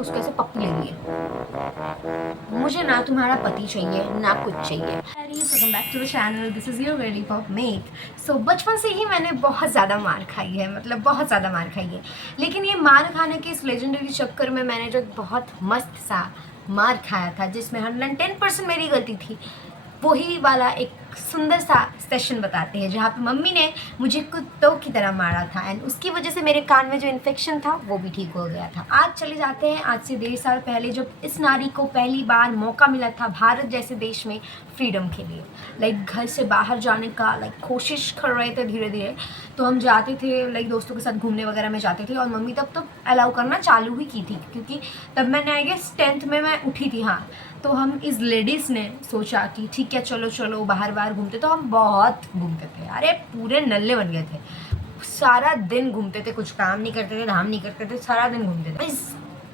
उसको ऐसे पप्पी ले लिए। मुझे ना तुम्हारा पति चाहिए ना कुछ चाहिए। Welcome back to the channel, this is your very pop make. So बचपन से ही मैंने बहुत ज़्यादा मार खाई है, मतलब बहुत ज़्यादा मार खाई है। लेकिन ये मार खाने के इस लेजेंडरी चक्कर में मैंने जो एक बहुत मस्त सा मार खाया था, जिसमें 110% मेरी गलती थी, वही वाला एक सुंदर सा सेशन बताते हैं जहाँ पे मम्मी ने मुझे कुत्तों की तरह मारा था एंड उसकी वजह से मेरे कान में जो इन्फेक्शन था वो भी ठीक हो गया था। आज चले जाते हैं आज से 1.5 साल पहले, जब इस नारी को पहली बार मौका मिला था भारत जैसे देश में फ्रीडम के लिए। घर से बाहर जाने का कोशिश कर रहे थे धीरे धीरे। तो हम जाते थे दोस्तों के साथ घूमने वगैरह में जाते थे और मम्मी तब तो अलाउ करना चालू ही की थी, क्योंकि तब मैंने आई गेस 10th में मैं उठी थी। हाँ, तो हम इस लेडीज़ ने सोचा कि ठीक है चलो चलो बाहर बाहर घूमते। तो हम बहुत घूमते थे, अरे पूरे नल्ले बन गए थे, सारा दिन घूमते थे, कुछ काम नहीं करते थे, धाम नहीं करते थे, सारा दिन घूमते थे। इस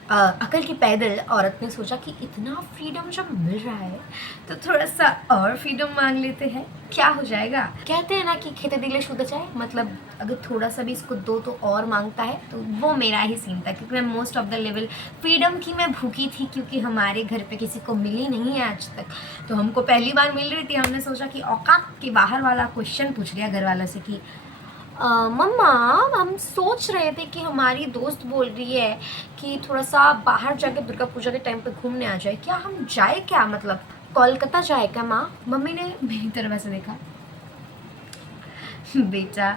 अकल की पैदल औरत ने सोचा कि इतना फ्रीडम जब मिल रहा है तो थोड़ा सा और फ्रीडम मांग लेते हैं, क्या हो जाएगा। कहते हैं ना कि खेते दिले शुद्ध चाहे, मतलब अगर थोड़ा सा भी इसको दो तो और मांगता है। तो वो मेरा ही सीन था, क्योंकि मैं most of the level freedom की मैं भूखी थी, क्योंकि हमारे घर पे किसी को मिली नहीं है आज तक। तो हमको पहली बार मिल रही थी। हमने सोचा कि औकात के बाहर वाला क्वेश्चन पूछ लिया घर वाला से कि मम्मा, हम सोच रहे थे कि हमारी दोस्त बोल रही है कि थोड़ा सा बाहर जाके दुर्गा पूजा के टाइम पे घूमने आ जाए, क्या हम जाए क्या, मतलब कोलकाता जाए क्या माँ। मम्मी ने मेरी तरफ से देखा, बेटा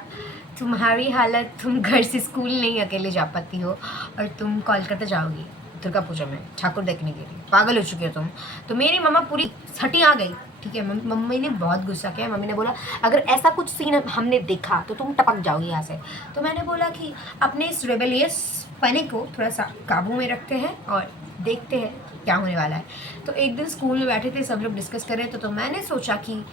तुम्हारी हालत, तुम घर से स्कूल नहीं अकेले जा पाती हो और तुम कोलकाता जाओगी दुर्गा पूजा में ठाकुर देखने के लिए, पागल हो चुकी हो तुम। तो मेरी मम्मा पूरी छठी आ गई। ठीक है, मम्मी ने बहुत गुस्सा किया। मम्मी ने बोला अगर ऐसा कुछ सीन हमने देखा तो तुम टपक जाओगी यहाँ से। तो मैंने बोला कि अपने इस रेबेलियस पने को थोड़ा सा काबू में रखते हैं और देखते हैं क्या होने वाला है। तो एक दिन स्कूल में बैठे थे, सब लोग डिस्कस कर रहे थे। तो मैंने सोचा कि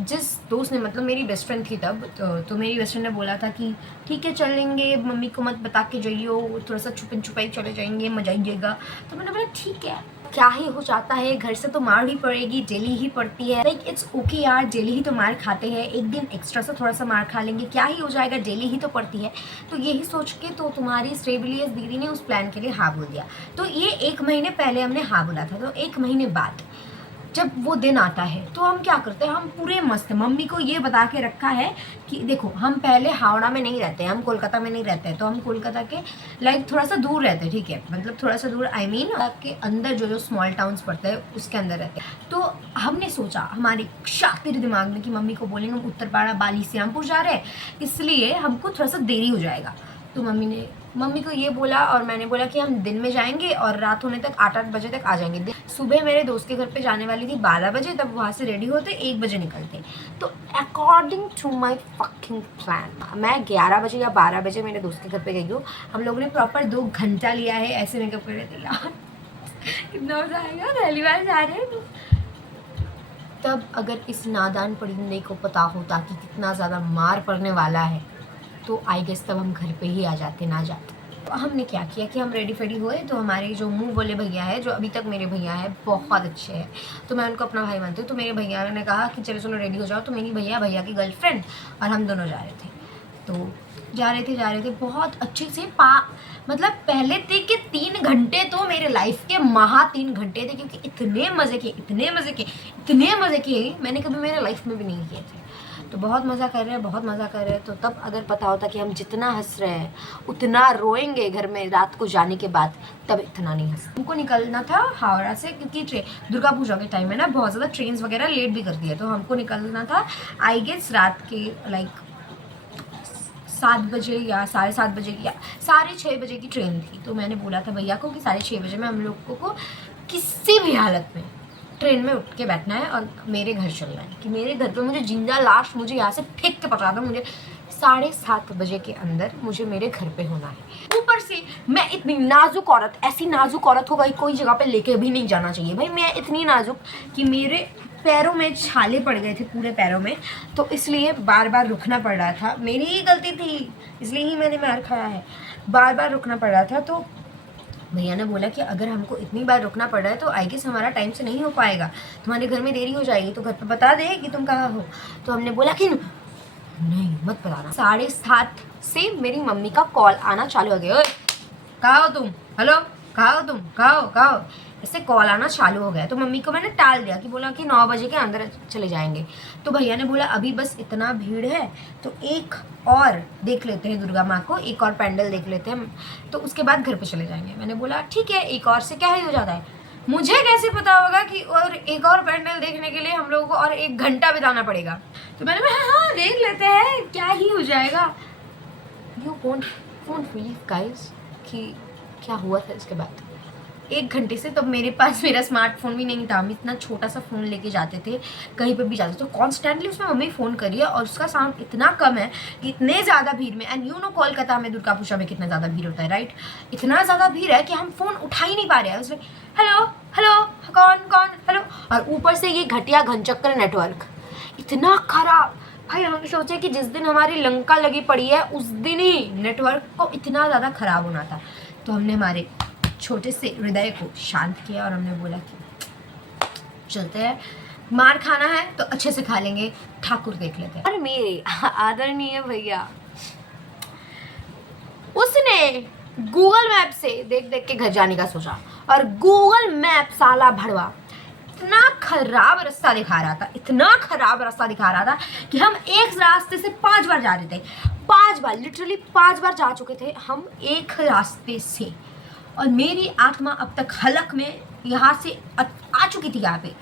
जिस दोस्त ने, मतलब मेरी बेस्ट फ्रेंड थी तब, तो मेरी बेस्ट फ्रेंड ने बोला था कि ठीक है चलेंगे, मम्मी को मत बता के जाइयो, थोड़ा सा छुपन छुपाई चले जाएंगे, मजा आइएगा। तो मैंने बोला ठीक है, क्या ही हो जाता है, घर से तो मार ही पड़ेगी, डेली ही पड़ती है, इट्स ओके यार, डेली ही तो मार खाते हैं, एक दिन एक्स्ट्रा सा थोड़ा सा मार खा लेंगे, क्या ही हो जाएगा, डेली ही तो पड़ती है। तो यही सोच के तो तुम्हारी स्ट्रेबलियस दीदी ने उस प्लान के लिए हाँ बोल दिया। तो ये 1 महीने पहले हमने हाँ बोला था। तो 1 महीने बाद जब वो दिन आता है तो हम क्या करते हैं, हम पूरे मस्त, मम्मी को ये बता के रखा है कि देखो हम पहले हावड़ा में नहीं रहते, हम कोलकाता में नहीं रहते, तो हम कोलकाता के थोड़ा सा दूर रहते हैं। ठीक है, मतलब थोड़ा सा दूर, आई मीन के अंदर जो स्मॉल टाउन्स पड़ते हैं उसके अंदर रहते हैं। तो हमने सोचा हमारे शातिर दिमाग में कि मम्मी को बोलेंगे हम उत्तरपाड़ा बाली श्यामपुर जा रहे हैं, इसलिए हमको थोड़ा सा देरी हो जाएगा। तो मम्मी को ये बोला और मैंने बोला कि हम दिन में जाएंगे और रात होने तक 8-8 बजे तक आ जाएंगे। सुबह मेरे दोस्त के घर पे जाने वाली थी 12 बजे, तब वहाँ से रेडी होते 1 बजे निकलते। तो according to my fucking plan मैं 11 बजे या 12 बजे मेरे दोस्त के घर पे गई हूँ। हम लोगों ने प्रॉपर 2 घंटा लिया है, ऐसे मेकअप कर रहे थे यार, कितना मजा आएगा, पहली बार जा रहे हैं। तब अगर इस नादान परिंदे को पता होता कि कितना ज़्यादा मार पड़ने वाला है तो आई गेस तब हम घर पे ही आ जाते, ना जाते। तो हमने क्या किया कि हम रेडी फेडी हुए। तो हमारे जो मुंह बोले भैया है, जो अभी तक मेरे भैया है, बहुत अच्छे हैं, तो मैं उनको अपना भाई मानती हूँ। तो मेरे भैया ने कहा कि चलो चलो रेडी हो जाओ। तो मेरी भैया की गर्लफ्रेंड और हम दोनों जा रहे थे। तो जा रहे थे बहुत अच्छे से। मतलब पहले थे कि 3 घंटे तो मेरे लाइफ के 3 घंटे थे, क्योंकि इतने मज़े किए मैंने कभी मेरे लाइफ में भी नहीं किए थे। तो बहुत मज़ा कर रहे हैं। तो तब अगर पता होता कि हम जितना हंस रहे हैं उतना रोएंगे घर में रात को जाने के बाद, तब इतना नहीं हंस। हमको निकलना था हावड़ा से, क्योंकि दुर्गा पूजा के टाइम में ना बहुत ज़्यादा ट्रेन्स वगैरह लेट भी करती है। तो हमको निकलना था आई गेस रात के 7 बजे या 7:30 बजे या 6:30 बजे की ट्रेन थी। तो मैंने बोला था भैया को कि 6:30 बजे में हम लोगों को किसी भी हालत में ट्रेन में उठ के बैठना है और मेरे घर चलना है, कि मेरे घर पे मुझे जिंदा लाश मुझे यहाँ से फेंक के पकड़ा दो, मुझे 7:30 बजे के अंदर मुझे मेरे घर पे होना है। ऊपर से मैं इतनी नाजुक औरत, ऐसी नाजुक औरत हो गई, कोई जगह पे लेके भी नहीं जाना चाहिए भाई। मैं इतनी नाजुक कि मेरे पैरों में छाले पड़ गए थे, पूरे पैरों में, तो इसलिए बार बार रुकना पड़ रहा था। मेरी ही गलती थी, इसलिए ही मैंने मार खाया है, बार बार रुकना पड़ रहा था। तो भैया ने बोला कि अगर हमको इतनी बार रुकना पड़ रहा है तो आई गेस हमारा टाइम से नहीं हो पाएगा, तुम्हारे घर में देरी हो जाएगी, तो घर पे बता दे कि तुम कहाँ हो। तो हमने बोला कि नहीं मत बताना। 7:30 से मेरी मम्मी का कॉल आना चालू हो गया, कहाँ हो तुम, हेलो कहाँ हो तुम, कहाँ हो, कहाँ हो। इससे कॉल आना चालू हो गया। तो मम्मी को मैंने टाल दिया कि बोला कि 9 बजे के अंदर चले जाएंगे। तो भैया ने बोला अभी बस इतना भीड़ है तो एक और देख लेते हैं दुर्गा माँ को, एक और पैंडल देख लेते हैं, तो उसके बाद घर पे चले जाएंगे। मैंने बोला ठीक है, एक और से क्या ही हो जाता है। मुझे कैसे पता होगा कि और एक और पैंडल देखने के लिए हम लोगों को और 1 घंटा बिताना पड़ेगा। तो मैंने बोला हाँ देख लेते हैं, क्या ही हो जाएगा। यू वोंट बिलीव गाइस कि क्या हुआ था इसके बाद 1 घंटे से। तब मेरे पास मेरा स्मार्टफोन भी नहीं था, हम इतना छोटा सा फ़ोन लेके जाते थे, कहीं पर भी जाते थे तो कॉन्स्टेंटली उसमें मम्मी फ़ोन करी है और उसका साउंड इतना कम है कि इतने ज़्यादा भीड़ में, एंड यू नो कोलकाता में दुर्गा पूजा में कितना ज़्यादा भीड़ होता है राइट, इतना ज़्यादा भीड़ है कि हम फ़ोन उठा ही नहीं पा रहे हैं। उसमें हेलो हेलो कौन कौन हेलो, और ऊपर से ये घटिया घनचक्कर नेटवर्क इतना ख़राब। भाई हम सोचे कि जिस दिन हमारी लंका लगी पड़ी है उस दिन ही नेटवर्क को इतना ज़्यादा ख़राब होना था। तो हमने हमारे छोटे से हृदय को शांत किया और हमने बोला कि चलते हैं, मार खाना है तो अच्छे से खा लेंगे, ठाकुर देख लेते हैं। और मेरे आदरणीय भैया उसने गूगल मैप से देख देख के घर जाने का सोचा, और गूगल मैप साला भड़वा इतना खराब रास्ता दिखा रहा था, इतना खराब रास्ता दिखा रहा था कि हम एक रास्ते से 5 बार जा रहे थे, 5 बार, लिटरली 5 बार जा चुके थे हम एक रास्ते से। और मेरी आत्मा अब तक हलक में यहाँ से आ चुकी थी यहाँ पे,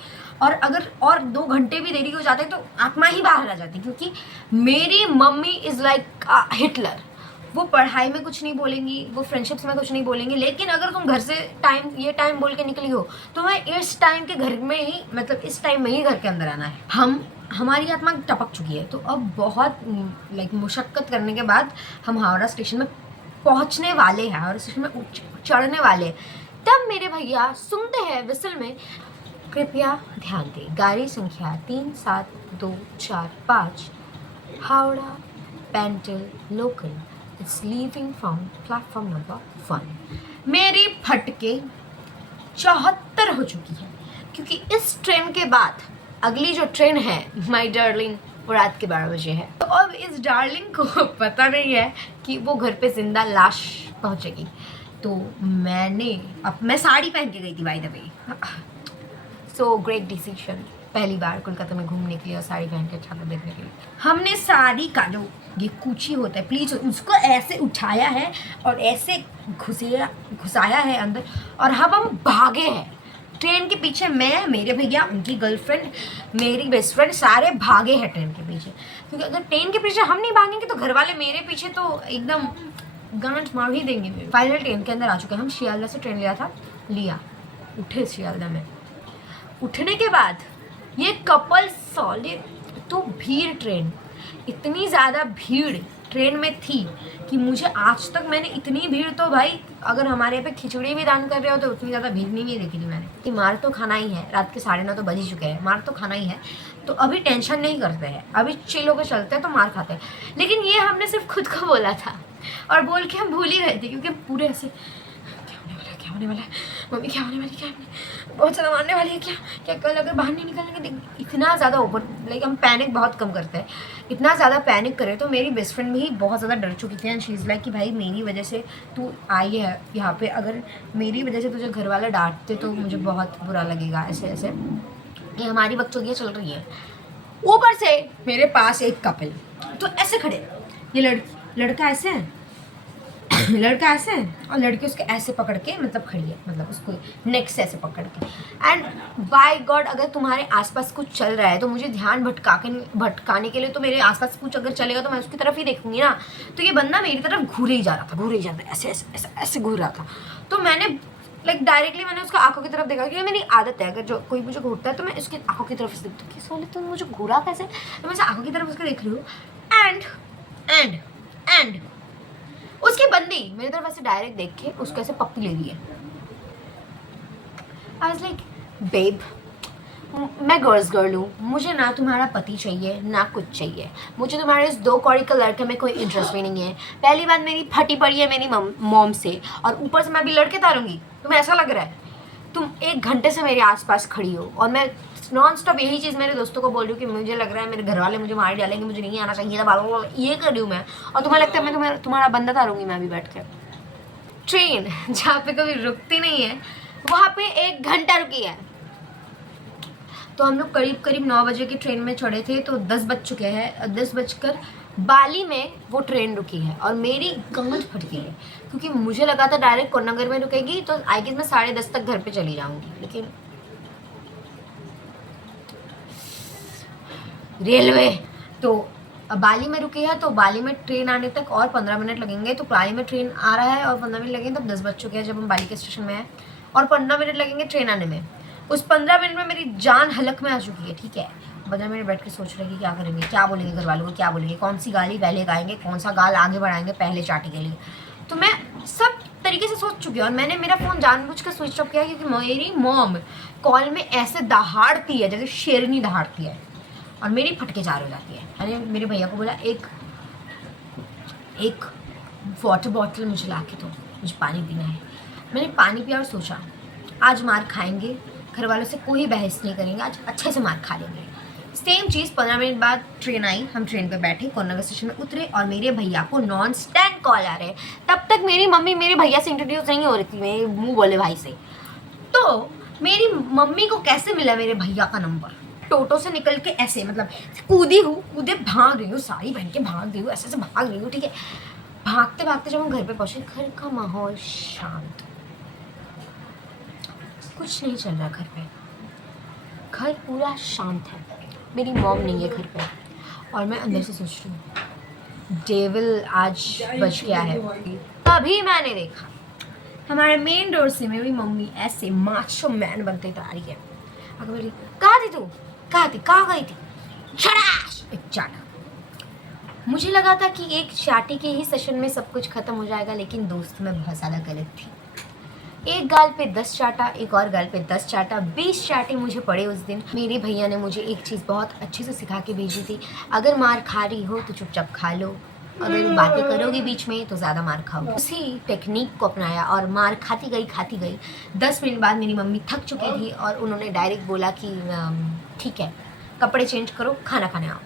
और अगर और 2 घंटे भी देरी हो जाते तो आत्मा ही बाहर आ जाती, क्योंकि मेरी मम्मी इज़ लाइक हिटलर। वो पढ़ाई में कुछ नहीं बोलेंगी, वो फ्रेंडशिप्स में कुछ नहीं बोलेंगी, लेकिन अगर तुम घर से ये टाइम बोल के निकली हो तो मैं इस टाइम के घर में ही, मतलब इस टाइम में ही घर के अंदर आना है। हमारी आत्मा टपक चुकी है। तो अब बहुत लाइक मुशक्क़त करने के बाद हम हावड़ा स्टेशन में पहुंचने वाले हैं, हावड़ा स्टेशन में चढ़ने वाले। तब मेरे भैया सुनते हैं विसल में, कृपया ध्यान दें, गाड़ी संख्या 37245 Howrah Bandel local it's leaving from platform number 1। मेरी फटके 74 हो चुकी है, क्योंकि इस ट्रेन के बाद अगली जो ट्रेन है माय डार्लिंग वो रात के 12 बजे है। तो अब इस डार्लिंग को पता नहीं है कि वो घर पे जिंदा लाश पहुंचेगी। तो मैं साड़ी पहन के गई थी by the way, so great decision, पहली बार कोलकाता में घूमने के लिए और साड़ी पहन के ठाकुर देखने के लिए। हमने साड़ी का जो ये कूची होता है प्लीज उसको ऐसे उठाया है और ऐसे घुसाया है अंदर, और अब हम भागे हैं ट्रेन के पीछे। मैं, मेरे भैया, उनकी गर्लफ्रेंड, मेरी बेस्ट फ्रेंड, सारे भागे हैं ट्रेन के पीछे, क्योंकि अगर ट्रेन के पीछे हम नहीं भागेंगे तो घर वाले मेरे पीछे तो एकदम गांठ मार ही देंगे। फाइनल ट्रेन के अंदर आ चुके हैं हम। शियालदा से ट्रेन लिया, उठे शियालदा में। उठने के बाद ये कपल सॉलिड, तो भीड़, ट्रेन इतनी ज़्यादा भीड़ ट्रेन में थी कि मुझे आज तक मैंने इतनी भीड़, तो भाई अगर हमारे यहाँ पे खिचड़ी भी दान कर रहे हो तो उतनी ज़्यादा भीड़ नहीं देखी थी मैंने। कि मार तो खाना ही है, रात के 9:30 तो बज ही चुके हैं, मार तो खाना ही है, तो अभी टेंशन नहीं करते हैं, अभी चिल होकर चलते हैं तो मार खाते हैं। लेकिन ये हमने सिर्फ खुद को बोला था और बोल के हम भूल ही गए थे, क्योंकि पूरे ऐसे क्या होने वाला है मम्मी, क्या होने वाली, क्या बहुत ज़्यादा मारने वाली है, क्या कल अगर बाहर नहीं निकलेंगे। इतना ज़्यादा ओवर लाइक हम पैनिक बहुत कम करते हैं, इतना ज़्यादा पैनिक करे। तो मेरी बेस्ट फ्रेंड भी बहुत ज़्यादा डर चुकी थी एंड शी इज़ लाइक कि भाई मेरी वजह से तू आई है यहाँ पे, अगर मेरी वजह से तुझे घर वाले डांटते तो मुझे बहुत बुरा लगेगा। ऐसे ऐसे ये हमारी बकचोदियाँ चल रही है। ऊपर से मेरे पास एक कपल तो ऐसे खड़े, ये लड़का ऐसे है, लड़का ऐसे है और लड़की उसके ऐसे पकड़ के मतलब खड़ी है, मतलब उसको नेक से ऐसे पकड़ के। एंड बाय गॉड अगर तुम्हारे आसपास कुछ चल रहा है तो मुझे ध्यान भटकाने के लिए तो मेरे आसपास कुछ अगर चलेगा तो मैं उसकी तरफ ही देखूंगी ना। तो ये बंदा मेरी तरफ घूरे ही जा रहा था, ऐसे ऐसे ऐसे ऐसे घूर रहा था। तो मैंने लाइक डायरेक्टली मैंने उसका आंखों की तरफ देखा, क्योंकि मेरी आदत है अगर जो कोई मुझे घूरता है तो मैं उसकी आंखों की तरफ से देखती हूँ कि सोने तुम मुझे घूरा कैसे। तो मैं आंखों की तरफ उसको देख रही हूँ एंड उसकी बंदी मेरी तरफ ऐसे डायरेक्ट देख के उसको ऐसे पप्पी ले रही है। आई वाज लाइक बेब, मैं गर्ल हूँ, मुझे ना तुम्हारा पति चाहिए ना कुछ चाहिए, मुझे तुम्हारे इस 2 कौड़ी का लड़के में कोई इंटरेस्ट भी नहीं है। पहली बात मेरी फटी पड़ी है मेरी मॉम से, और ऊपर से मैं अभी लड़के तारूंगी। तुम्हें ऐसा लग रहा है तुम 1 घंटे से मेरे आसपास खड़ी हो और मैं नॉन स्टॉप यही चीज़ मेरे दोस्तों को बोल रही हूँ कि मुझे लग रहा है मेरे घर वाले मुझे मार डालेंगे, मुझे नहीं आना चाहिए था, ये कर रही हूँ मैं, और तुम्हें लगता है मैं तुम्हारा बंदा तारूंगी मैं अभी बैठ के। ट्रेन जहाँ पे कभी रुकती नहीं है वहाँ पे 1 घंटा रुकी है। तो हम लोग करीब करीब 9 बजे की ट्रेन में चढ़े थे, तो 10 बज चुके हैं, 10:42 में वो ट्रेन रुकी है और मेरी गंगल फट गई है, क्योंकि मुझे लगा था डायरेक्ट कोन्नगर में रुकेगी तो आई गेस मैं 10:30 तक घर पे चली जाऊंगी, लेकिन रेलवे तो बाली में रुकी है। तो बाली में ट्रेन आने तक और 15 मिनट लगेंगे, तो बाली में ट्रेन आ रहा है और 15 मिनट लगेंगे, तब 10 बज चुके हैं जब हम बाली के स्टेशन में हैं और 15 मिनट लगेंगे ट्रेन आने में। उस 15 मिनट में मेरी जान हलक में आ चुकी है, ठीक है। 15 मिनट बैठ के सोच रहे कि क्या करेंगे, क्या बोलेंगे घर वालों को, क्या बोलेंगे, कौन सी गाली पहले गाएंगे, कौन सा गाल आगे बढ़ाएंगे पहले चाटी के लिए। तो मैं सब तरीके से सोच चुकी हूँ और मैंने मेरा फ़ोन जानबूझ कर स्विच ऑफ किया, क्योंकि मेरी मॉम कॉल में ऐसे दहाड़ती है जैसे शेरनी दहाड़ती है और मेरी फटके जार हो जाती है। मैंने मेरे भैया को बोला एक वाटर बॉटल मुझे ला के दो, मुझे पानी पीना है। मैंने पानी पिया और सोचा आज मार खाएंगे, घर वालों से कोई बहस नहीं करेंगे, आज अच्छे से मार खा लेंगे। सेम चीज़ 15 मिनट बाद ट्रेन आई, हम ट्रेन पर बैठे, कोन्नगर स्टेशन में उतरे और मेरे भैया को नॉन स्टैंड कॉल आ रहे हैं। तब तक मेरी मम्मी मेरे भैया से इंट्रोड्यूस नहीं हो रही थी, मेरे मुँह बोले भाई से। तो मेरी मम्मी को कैसे मिला मेरे भैया का नंबर? टोटो से निकल के ऐसे, मतलब कूदे भाग रही हूँ, साड़ी पहन के भाग रही हूँ, ऐसे भाग रही हूँ, ठीक है। भागते भागते जब हम घर पे पहुँचे, घर का माहौल शांत, कुछ नहीं चल रहा घर पे, घर पूरा शांत है, मेरी मॉम नहीं है घर पे और मैं अंदर से सोच रही हूँ डेविल आज बच गया है। तभी मैंने देखा हमारे मेन डोर से मेरी मम्मी ऐसे माचो मैन बनते हुए आ रही है। आगे बोली, कहाँ थी तू, कहाँ थी, कहाँ गई थी, शराश, एक चाटा। मुझे लगा था कि एक चाटी के ही सेशन में सब कुछ खत्म हो जाएगा, लेकिन दोस्त मैं बहुत ज़्यादा गलत थी। एक गाल पे 10 चाटा, एक और गाल पे 10 चाटा, 20 चाटे मुझे पड़े उस दिन। मेरे भैया ने मुझे एक चीज़ बहुत अच्छे से सिखा के भेजी थी, अगर मार खा रही हो तो चुपचाप खा लो, अगर बातें करोगे बीच में तो ज़्यादा मार खाओ। उसी टेक्निक को अपनाया और मार खाती गई। 10 मिनट बाद मेरी मम्मी थक चुकी थी और उन्होंने डायरेक्ट बोला कि ठीक है कपड़े चेंज करो, खाना खाने आओ।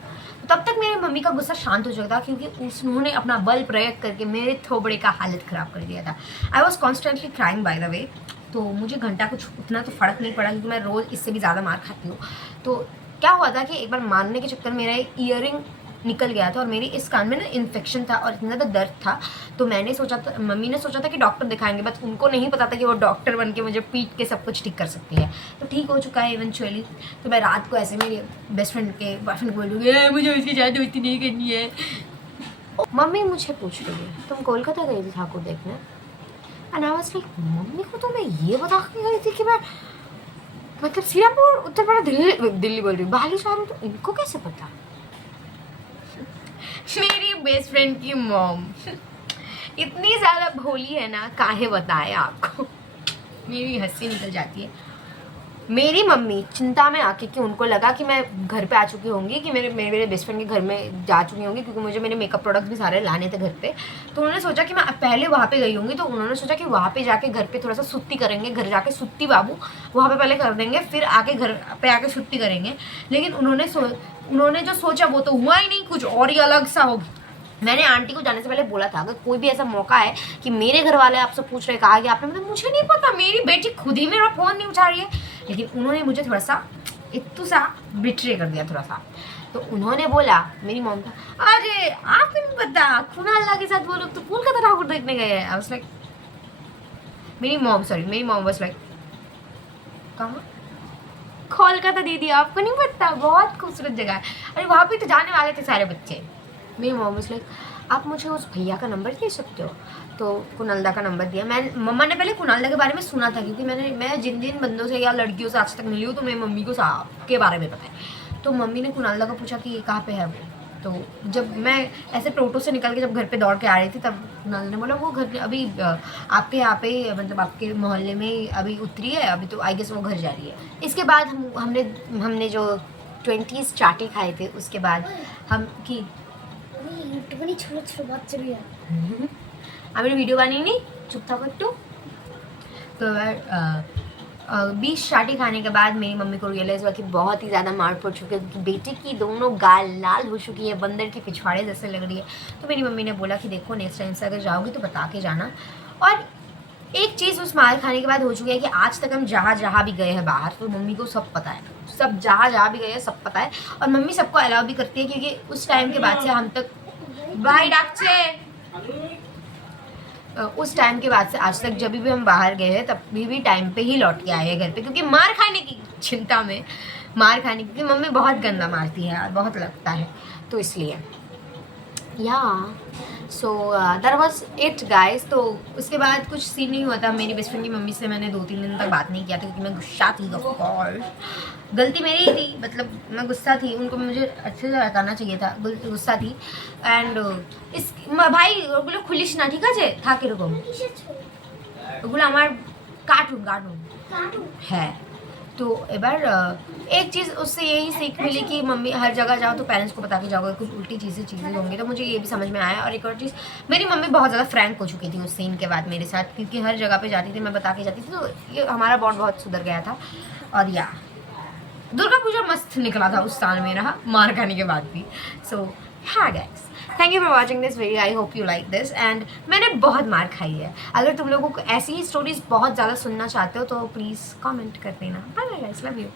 तब तक मेरी मम्मी का गुस्सा शांत हो चुका था, क्योंकि उन्होंने अपना बल प्रयोग करके मेरे थोबड़े का हालत ख़राब कर दिया था। I was constantly crying by the way. तो मुझे घंटा कुछ उतना तो फ़र्क नहीं पड़ा, क्योंकि मैं रोज़ इससे भी ज़्यादा मार खाती हूँ। तो क्या हुआ था कि एक बार मारने के चक्कर मेरा ईयरिंग निकल गया था और मेरी इस कान में ना इन्फेक्शन था और इतना ज़्यादा दर्द था। तो मैंने सोचा था, मम्मी ने सोचा था कि डॉक्टर दिखाएंगे, बस उनको नहीं पता था कि वो डॉक्टर बन के मुझे पीट के सब कुछ ठीक कर सकती है। तो ठीक हो चुका है इवेंचुअली। तो मैं रात को ऐसे मेरे बेस्ट फ्रेंड के बॉयफ्रेंड को बोलूँगी मुझे उसकी शादी दोस्ती नहीं करनी है। मम्मी मुझे पूछ रही है तुम कोलकाता गई थी ठाकुर देखने? And I was like, mummy को तो मैं ये बता के गई थी कि मैं मतलब सीरापुर उत्तर प्रदेश दिल्ली बोल रही हूँ, बाली जा रही हूँ, तो इनको कैसे पता? मेरी बेस्ट फ्रेंड की मॉम इतनी ज़्यादा भोली है ना, काहे बताए आपको, मेरी हंसी निकल जाती है। मेरी मम्मी चिंता में आके कि उनको लगा कि मैं घर पे आ चुकी होंगी, कि मेरे बेस्ट फ्रेंड के घर में जा चुकी होंगी, क्योंकि मुझे मेरे मेकअप प्रोडक्ट्स भी सारे लाने थे घर पे। तो उन्होंने सोचा कि मैं पहले वहाँ पे गई होंगी, तो उन्होंने सोचा कि वहाँ पे जाके घर पे थोड़ा सा सुत्ती करेंगे, घर जाके सुत्ती बाबू वहाँ पे पहले कर देंगे, फिर आके घर पे आके सुत्ती करेंगे। लेकिन उन्होंने जो सोचा वो तो हुआ ही नहीं, कुछ और ही अलग सा हो। मैंने आंटी को जाने से पहले बोला था अगर कोई भी ऐसा मौका है कि मेरे घर वाले आपसे पूछ रहे कहा कि आपने, मतलब मुझे नहीं पता, मेरी बेटी खुद ही मेरा फ़ोन नहीं उठा रही है। लेकिन उन्होंने मुझे थोड़ा सा इतू सा बिट्रे कर दिया थोड़ा सा। तो उन्होंने बोला, मेरी मॉम का, अरे आपको नहीं पता कुणाल दा के साथ वो लोग तो कोलकाता ठाकुर देखने गए हैं। आई वाज लाइक, मेरी मॉम वाज लाइक, कहाँ? कोलकाता दीदी आपको नहीं पता, बहुत खूबसूरत जगह है, अरे वहाँ पे तो जाने वाले थे सारे बच्चे। मेरी मॉम वाज लाइक, आप मुझे उस भैया का नंबर दे सकते हो? तो कुणालदा का नंबर दिया। मैं मम्मा ने पहले कुणालदा के बारे में सुना था, क्योंकि मैं जिन जिन बंदों से या लड़कियों से आज तक मिली हूँ तो मेरी मम्मी को के बारे में पता है। तो मम्मी ने कुणालदा को पूछा कि कहाँ पे है वो। तो जब मैं ऐसे टोटो से निकल के जब घर पे दौड़ के आ रही थी, तब कुणालदा ने बोला वो घर अभी आपके यहाँ पे, मतलब आपके मोहल्ले में अभी उतरी है, अभी तो आई गेस वो घर जा रही है। इसके बाद हमने जो 20 चाटे खाए थे, उसके बाद हम की ছোট ছোট বাচ্চারা আমি ভিডিও বানিয়ে চুপ থাকো একটু। तो 20 चाटी खाने के बाद मेरी मम्मी को रियलाइज़ हुआ कि बहुत ही ज़्यादा मार पड़ चुकी है, कि बेटे की दोनों गाल लाल हो चुकी है, बंदर के पिछवाड़े जैसे लग रही है। तो मेरी मम्मी ने बोला कि देखो नेक्स्ट टाइम से अगर जाओगी तो बता के जाना। और एक चीज़ उस मार खाने के बाद हो चुकी है कि आज तक हम जहाँ जहाँ भी गए हैं बाहर, तो मम्मी को सब पता है, सब जहाँ जहाँ भी गए हैं सब पता है, और मम्मी सबको अलाउ भी करती है, क्योंकि उस टाइम के बाद से हम तक भाई डाकचे उस टाइम के बाद से आज तक जब भी हम बाहर गए हैं तब भी टाइम पे ही लौट के आए हैं घर पे, क्योंकि मार खाने की चिंता में, मार खाने की, क्योंकि मम्मी बहुत गंदा मारती है यार, बहुत लगता है, तो इसलिए या so that was it guys. तो उसके बाद कुछ सीन नहीं हुआ था। मेरी बेस्ट फ्रेंड की मम्मी से मैंने 2-3 दिन तक बात नहीं किया था, क्योंकि मैं गुस्सा थी, ऑफ कोर्स गलती मेरी ही थी, मतलब मैं गुस्सा थी, उनको मुझे अच्छे से बताना चाहिए था, गुस्सा थी। एंड इस भाई ওগুলো খুলিস না ঠিক আছে, থাক এরকম, ওগুলো আমার কার্টুন কার্টুন হ্যাঁ। तो এবার एक चीज़ उससे यही सीख मिली कि मम्मी हर जगह जाओ तो पेरेंट्स को बता के जाओगे, कुछ उल्टी चीज़ें होंगी, तो मुझे ये भी समझ में आया। और एक और चीज़, मेरी मम्मी बहुत ज़्यादा फ्रैंक हो चुकी थी उस सीन के बाद मेरे साथ, क्योंकि हर जगह पे जाती थी मैं बता के जाती थी, तो ये हमारा बॉन्ड बहुत सुधर गया था। और या दुर्गा पूजा मस्त निकला था उस साल मेरा, मार खाने के बाद भी। सो हाँ guys, thank you for watching this video, I hope you like this. And मैंने बहुत मार खाई है, अगर तुम लोगों को ऐसी ही स्टोरीज बहुत ज़्यादा सुनना चाहते हो तो प्लीज़ कमेंट कर देना। Bye bye guys, love you.